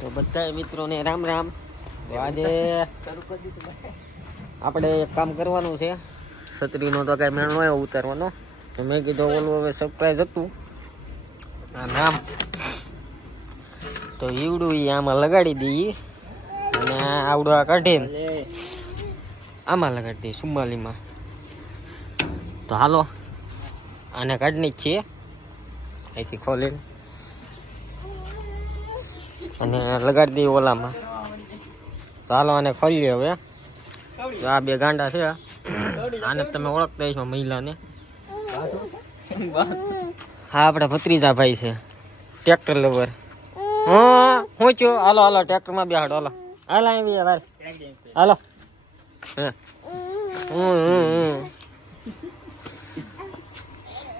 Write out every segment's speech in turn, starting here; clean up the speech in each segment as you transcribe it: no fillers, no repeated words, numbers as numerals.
તો બધા મિત્રોને રામ રામ. તો આજે આપણે એક કામ કરવાનું છે. છત્રીનો તો કાંઈ મેળ ન આવ્યો ઉતારવાનો, તો મેં કીધું ઓલું હવે સરપ્રાઈઝ હતું આ નામ, તો ઈવડું એ આમાં લગાડી દઈએ અને આવડું આ કાઢીને આમાં લગાડી દઈએ સુમાલીમાં. તો હાલો આને કાઢની જ છીએ અહીંથી ખોલીને અને લગાડી દઈએ ઓલામાં. તો હાલો આને ખોલીએ હવે. તો આ બે ગાંડા છે, આને તમે ઓળખતા છો મહિલાને. હા આપણા ભત્રીજા ભાઈ છે, ટ્રેક્ટર લવર. હા હું છું. હાલો હાલો ટ્રેક્ટરમાં બેહાડો. હાલો હાલ આવી ભાઈ હાલો.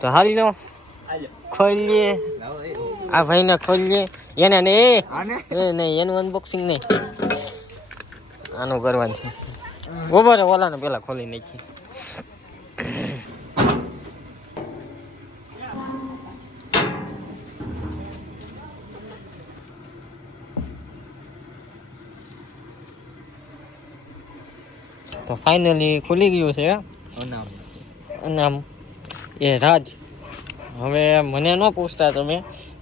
તો હાલી લો ખોલીએ આ ભાઈને ખોલીએ. એને નહીં એનું અનબોક્સિંગ નહીં, આનું કરવાનું છે. ગોબર ઓલાને પેલા ખોલી નાખીએ. તો ફાઇનલી ખુલી ગયું છે અનામ એ રાજ. હવે મને ન પૂછતા તમે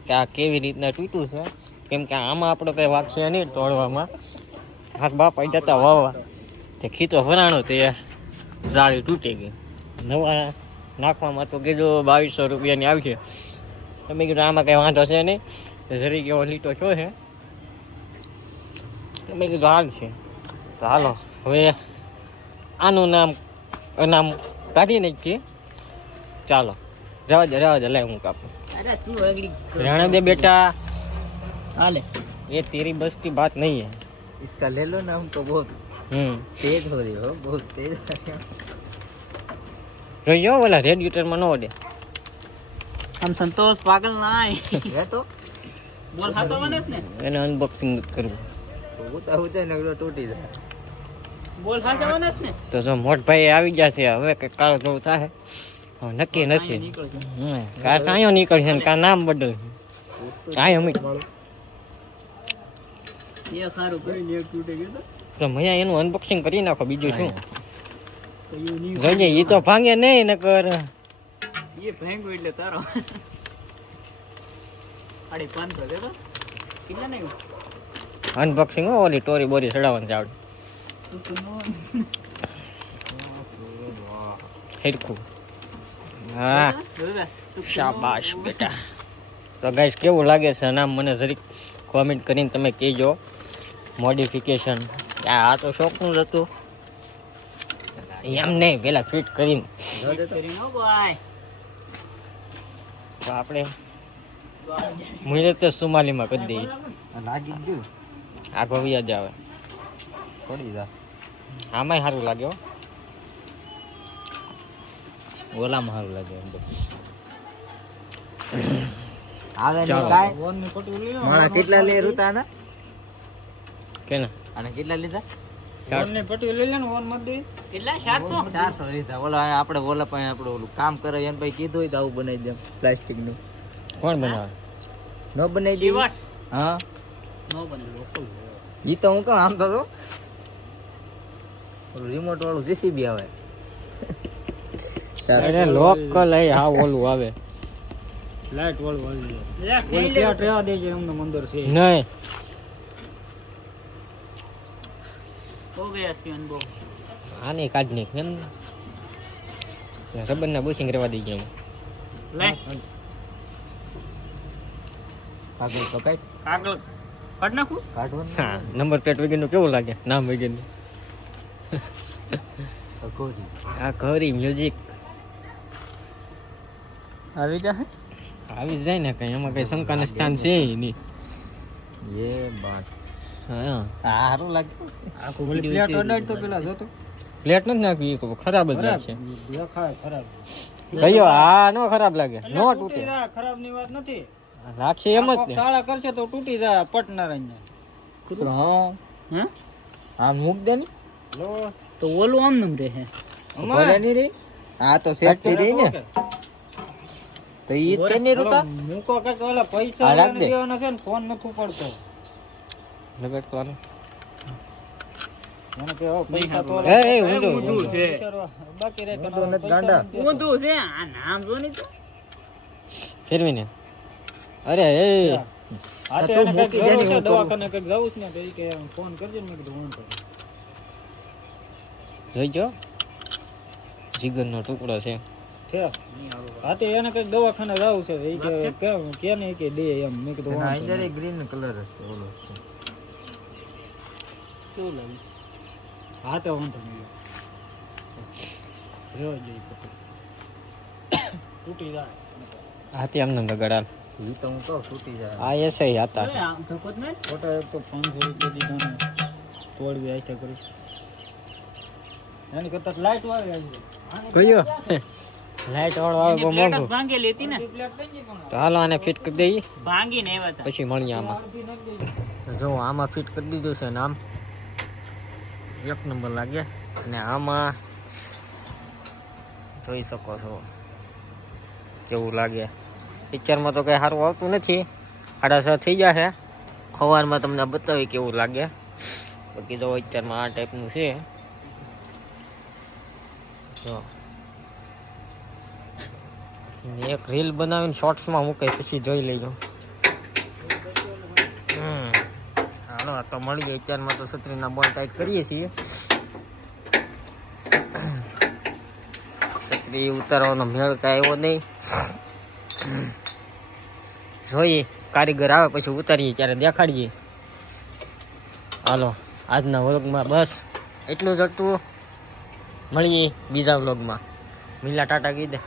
કે આ કેવી રીતના તૂટ્યું છે, કેમ કે આમાં આપણો કંઈ વાક છે નહીં તોડવામાં. હાથ બાપા જતા વાવવા તે ખીતો ભરાણો તે જાળી તૂટી ગઈ. નવા નાખવામાં તો કીધું 2200 રૂપિયાની આવશે. તમે કીધું આમાં કંઈ વાંધો છે નહીં, જરી કેવો લીટો છો છે. તમે કીધું હાલ છે. તો હાલો હવે આનું નામ કાઢી નાખીએ. ચાલો જવા દે લે હું કાપું. रहने दे बेटा, हाले ये तेरी बस की बात नहीं है. इसका ले लो ना, हमको बहुत तेज हो रही हो, बहुत तेज. જોયો ઓલા રેડિએટર માં નો ઓડે. हम संतोष पागल ना है तो बोल हाथों में ने એને અનબોક્સિંગ કરવું ઉતા નગરો તૂટી જાય. બોલ હાથોं में ને તો જો મોટ ભાઈ આવી ગયા છે. હવે કે કાળો જોવું થાય નક્કી નથી. કા સાયો નીકળશે ને કા નામ બદલ આય અમિત એ ખારું કરીને એક તૂટી ગયો તો મયા એનું અનબોક્સિંગ કરી નાખો. બીજું શું જોઈએ, ઈ તો ભાંગે નહીં નકર એ ભાંગો એટલે તારો 550 દે તો કેટલા નહીં અનબોક્સિંગ. ઓલી ટોરી બોરી ચડાવવાની ચાવડે હેરખું. હા શાબાશ બેટા. તો ગાઈસ કેવું લાગે છે નામ મને જરીક કોમેન્ટ કરીને તમે કહેજો. મોડિફિકેશન આ તો શોખનું જ હતું એમ નહીં, પેલા ફિટ કરીને. તો આપણે મુહૂર્ત સુમાલીમાં કરી દઈએ. લાગી ગયું આ ભવિયા જ આવે થોડી જા. આમાંય સારું લાગે હો, ઓલામાં સારું લાગે. આવે ને કાય વોન ની પટુ લઈ લો. માણા કેટલા લે રૂતા ના કેના અને કેટલા લીધા? વોન ની પટુ લઈ લે ને વોન મત દે. કેટલા 400 લીધા. ઓલા આપણે ઓલા પાસે આપણે ઓલું કામ કરે એને ભાઈ કીધું હોય તો આવું બનાવી દે પ્લાસ્ટિક નું. કોણ બનાવે? નો બનાવી દે. હા નો બને લોકલ. ઈ તો હું કહું આમ તો ઓલું રિમોટ વાળું જેસીબી આવે. અરે લોકલ હે હા ઓલું આવે લાઈટ વાળું આવી જાય. ઓલું ક્યાં ટ્રેવા દેજે અમને મંદર છે નહીં. હો ગયા છે અનબો. આને કાઢ નાખ ને રબર ના બુશિંગ રેવા દઈ ગયા. લે કાગળ તો કાઈ કાગળ કાઢ નાખું. કાઢવાનું હા નંબર પ્લેટ વગેરેનું કેવું લાગે નામ વગેરેનું. આ ઘરી મ્યુઝિક આવી જાય ને કઈ એમાં કઈ શંકાના સ્થાન છે નહીં. એ બાત હા સારું લાગે. આખું પ્લેટ અડાડ તો પેલા જોતો પ્લેટ નથી નાખી ખરાબ જ લાગશે. ખરાબ કયો આ નો ખરાબ લાગે નો તૂટે. ખરાબ ની વાત નથી, લાગશે એમ જ ને. શાળા કરશે તો તૂટી જાય પટના રહીને. હા હા મૂક દે ને તો ઓલું આમ નમ રહે ભલે ની રે. આ તો સેટ થઈ રહી ને તો ઈ તે ની રૂતા મૂકો કે ઓલા પૈસા દેવાના છે ને ફોન નથી પડતો. લગાડવાનું મને કે પૈસા તો એ ઊંધું છે બાકી રહે ઊંધું નથી ગાંડા. ઊંધું છે આ નામ જો ને તો ફેરવીને અરે એ આ તો એને કઈક જરૂર છે દવાખાને કઈક જવું છે ને તો ઈ કે ફોન કરજો ને મેં કીધું હું કરું જોઈજો જીગરનો ટુકડો છે છે હા તો એને કઈક દવાખાને જવું છે ઈ કે ને કે દે એમ મેં કીધું એના વાંધો અંદર નહીં. ગ્રીન કલર હશે ઓલો છે. કેવું લાગે હા તો વાંધો નહીં જોઈ જઈ તૂટી જાય હાથી આમને લગાડાલ ઈ તો હું કહું તૂટી જાય. આ એસે હતા ફોટો એક તો 500 રૂપિયા દીધા ને તોડવી આશા કરી એની કરતા લાઈટ વાળી આવી કયો લાઈટ વાળો આવે બહુ મોંઘું ભાંગેલી હતી ને તો હાલો આને ફિટ કરી દઈએ ભાંગીને આવ્યા હતા પછી મળીએ આમાં તો જો આમાં ફિટ કરી દીધું છે ને આમ એક નંબર લાગે અને આમાં જોઈ શકો છો કેવું લાગે પિક્ચરમાં તો કંઈ સારું આવતું નથી 6:30 થઈ જશે સવારમાં તમને બતાવી કેવું લાગે બાકી તો પિક્ચરમાં આ ટાઈપનું છે જો એક રીલ બનાવીને શોર્ટ્સમાં મૂકે પછી જોઈ લેજો હાલો તો મળીએ અત્યારમાં તો છત્રીના બોલ ટાઈટ કરીએ છીએ છત્રી ઉતારવાનો મેળ કાંઈ આવ્યો નહીં જોઈએ કારીગર આવે પછી ઉતારીએ ત્યારે દેખાડીએ હાલો આજના વ્લોગમાં બસ એટલું જ હતું મળીએ બીજા વ્લોગમાં મિલા ટાટા કીધે